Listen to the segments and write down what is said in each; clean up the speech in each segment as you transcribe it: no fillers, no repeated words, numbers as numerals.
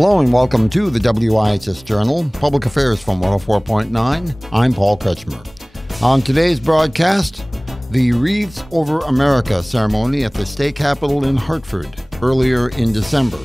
Hello and welcome to the WIHS Journal, Public Affairs from 104.9. I'm Paul Kretschmer. On today's broadcast, the Wreaths Over America ceremony at the state capitol in Hartford earlier in December,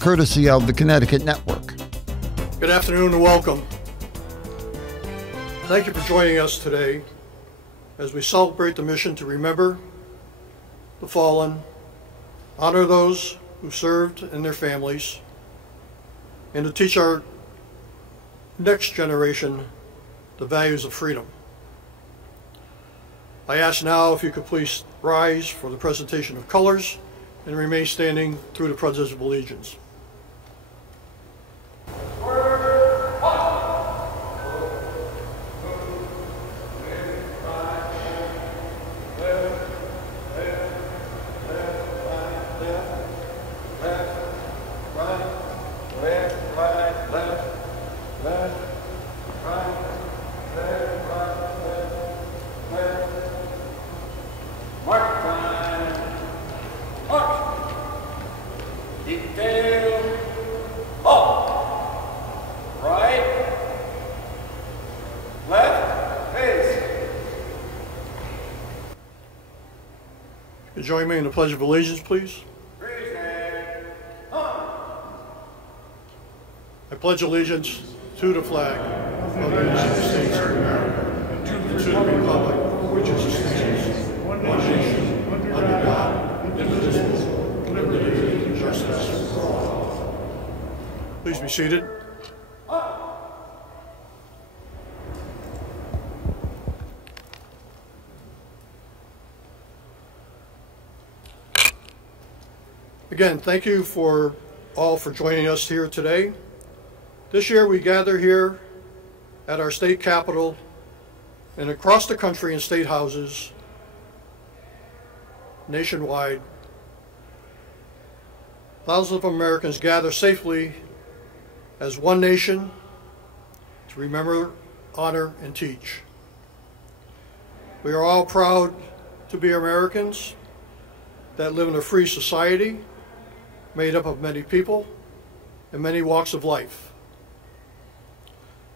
courtesy of the Connecticut Network. Good afternoon and welcome. Thank you for joining us today as we celebrate the mission to remember the fallen, honor those who served and their families, and to teach our next generation the values of freedom. I ask now if you could please rise for the presentation of colors and remain standing through the Pledge of Allegiance. Join me in the Pledge of Allegiance, please. I pledge allegiance to the flag of the United States of America and to the republic which is one nation, under God, indivisible, with liberty and justice for all. Please be seated. Again, thank you all for joining us here today. This year we gather here at our state capitol and across the country in state houses nationwide. Thousands of Americans gather safely as one nation to remember, honor, and teach. We are all proud to be Americans that live in a free society made up of many people and many walks of life.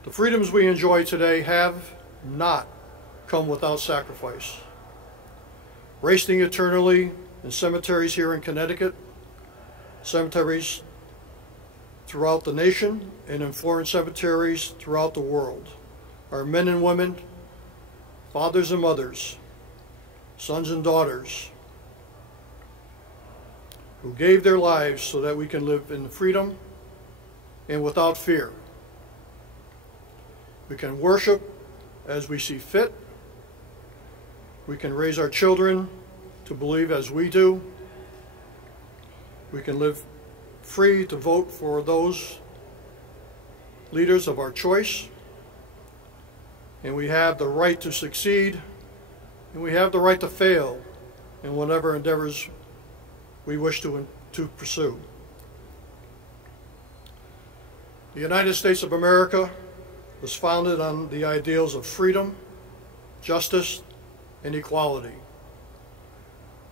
The freedoms we enjoy today have not come without sacrifice. Resting eternally in cemeteries here in Connecticut, cemeteries throughout the nation, and in foreign cemeteries throughout the world are men and women, fathers and mothers, sons and daughters, who gave their lives so that we can live in freedom and without fear. We can worship as we see fit. We can raise our children to believe as we do. We can live free to vote for those leaders of our choice. And we have the right to succeed, and we have the right to fail in whatever endeavors we wish to pursue. The United States of America was founded on the ideals of freedom, justice, and equality.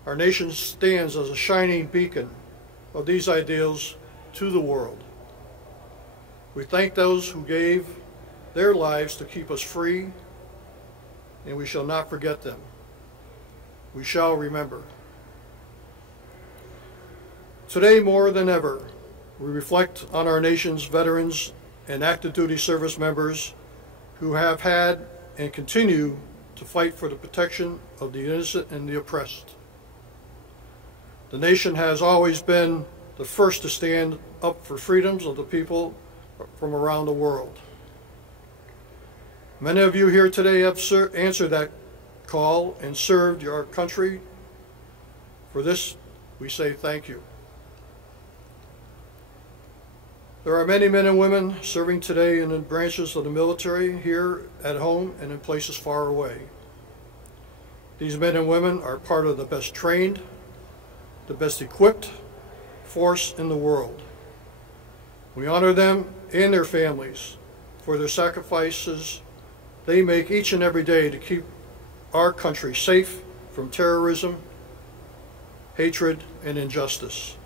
Our nation stands as a shining beacon of these ideals to the world. We thank those who gave their lives to keep us free, and we shall not forget them. We shall remember. Today, more than ever, we reflect on our nation's veterans and active duty service members who have had and continue to fight for the protection of the innocent and the oppressed. The nation has always been the first to stand up for freedoms of the people from around the world. Many of you here today have answered that call and served our country. For this, we say thank you. There are many men and women serving today in the branches of the military, here at home and in places far away. These men and women are part of the best trained, the best equipped force in the world. We honor them and their families for their sacrifices they make each and every day to keep our country safe from terrorism, hatred, and injustice.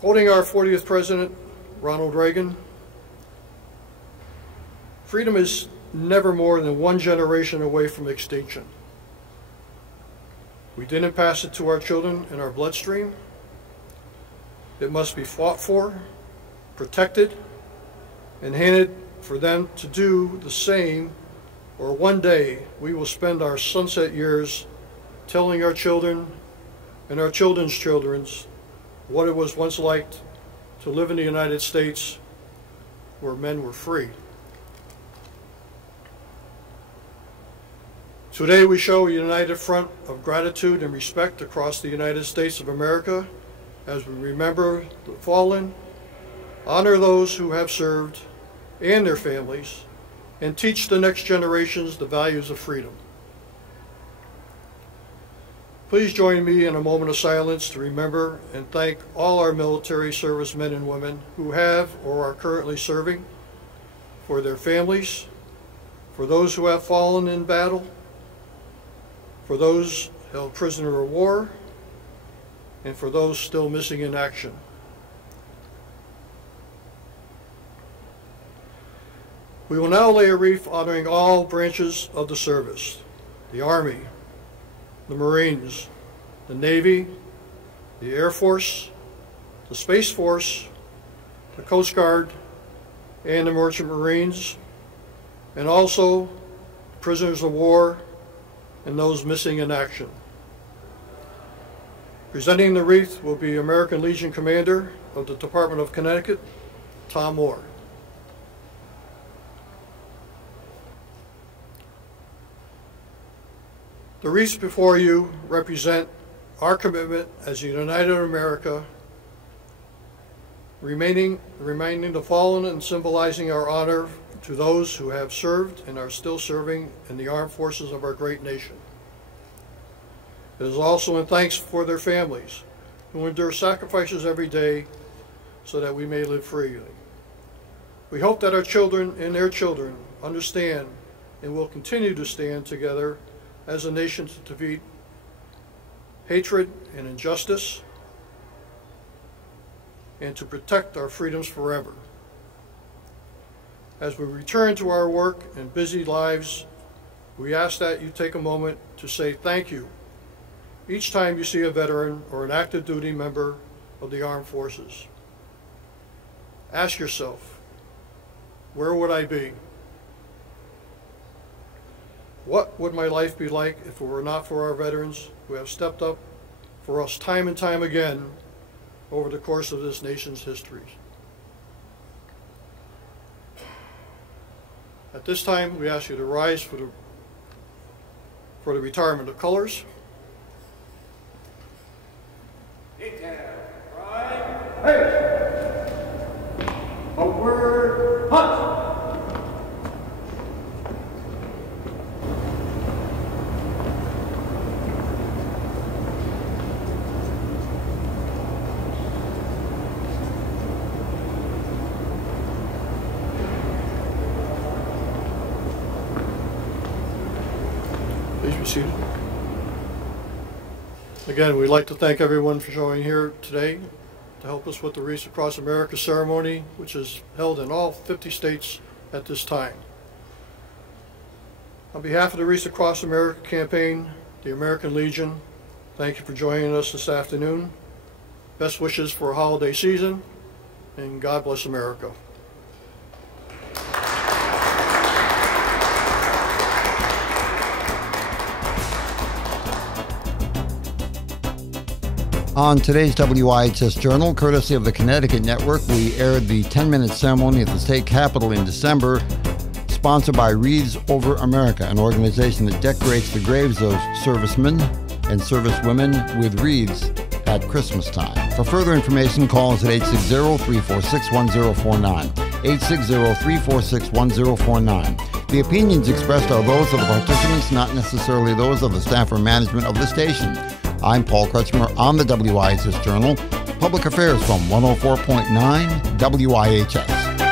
Quoting our 40th President, Ronald Reagan, freedom is never more than one generation away from extinction. We didn't pass it to our children in our bloodstream. It must be fought for, protected, and handed for them to do the same, or one day we will spend our sunset years telling our children and our children's children what it was once like to live in the United States where men were free. Today we show a united front of gratitude and respect across the United States of America as we remember the fallen, honor those who have served and their families, and teach the next generations the values of freedom. Please join me in a moment of silence to remember and thank all our military servicemen and women who have or are currently serving, for their families, for those who have fallen in battle, for those held prisoner of war, and for those still missing in action. We will now lay a wreath honoring all branches of the service: the Army, the Marines, the Navy, the Air Force, the Space Force, the Coast Guard, and the Merchant Marines, and also prisoners of war and those missing in action. Presenting the wreath will be American Legion Commander of the Department of Connecticut, Tom Moore. The wreaths before you represent our commitment as a united America, reminding the fallen and symbolizing our honor to those who have served and are still serving in the armed forces of our great nation. It is also in thanks for their families who endure sacrifices every day so that we may live freely. We hope that our children and their children understand and will continue to stand together as a nation to defeat hatred and injustice and to protect our freedoms forever. As we return to our work and busy lives, we ask that you take a moment to say thank you each time you see a veteran or an active duty member of the armed forces. Ask yourself, where would I be? What would my life be like if it were not for our veterans who have stepped up for us time and time again over the course of this nation's history? At this time, we ask you to rise for the retirement of colors. Hey! Upward hunt! Please be seated. Again, we'd like to thank everyone for showing here today to help us with the Wreaths Across America ceremony, which is held in all 50 states at this time. On behalf of the Wreaths Across America campaign, the American Legion, thank you for joining us this afternoon. Best wishes for a holiday season, and God bless America. On today's WIHS Journal, courtesy of the Connecticut Network, we aired the 10-minute ceremony at the state capitol in December, sponsored by Wreaths Over America, an organization that decorates the graves of servicemen and servicewomen with wreaths at Christmas time. For further information, call us at 860-346-1049, 860-346-1049. The opinions expressed are those of the participants, not necessarily those of the staff or management of the station. I'm Paul Kretschmer on the WIHS Journal, Public Affairs from 104.9 WIHS.